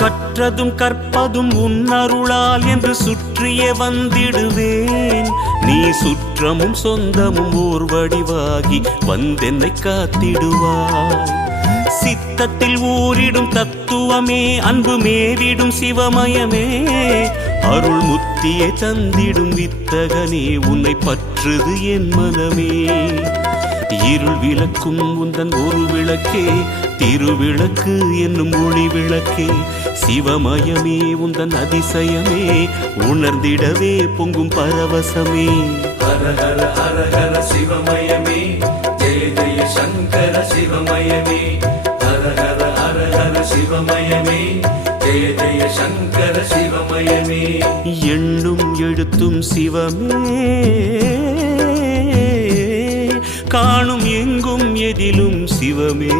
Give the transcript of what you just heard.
கற்றதும் கற்பதும் உன்னருளால் என்று சுற்றியே வந்திடுவேன். நீ சுற்றமும் சொந்தமும் ஓர் வடிவாகி வந்தென்னை காத்திடுவாய். சித்தத்தில் ஊரிடும் தத்துவமே, அன்பு மேவிடும் சிவமயமே, அருள் முத்தியை தந்திடும் வித்தகனே, உன்னை பற்றுது என் மனமே. இருள் விளக்கும் உந்தன் ஒரு விளக்கே, திருவிளக்கு என்னும் ஒளி விளக்கே, சிவமயமே உந்தன் அதிசயமே, உணர்ந்திடவே பொங்கும் பரவசமே. ஹர ஹர ஹர ஹர சிவமயமே, ஜெய ஜெய சங்கர சிவமயமே. ஹர ஹர ஹர ஹர சிவமயமே, ஜெய ஜெய சங்கர சிவமயமே. எண்ணும் எழுத்தும் சிவமே, காணும் எங்கும் எதிலும் சிவமே.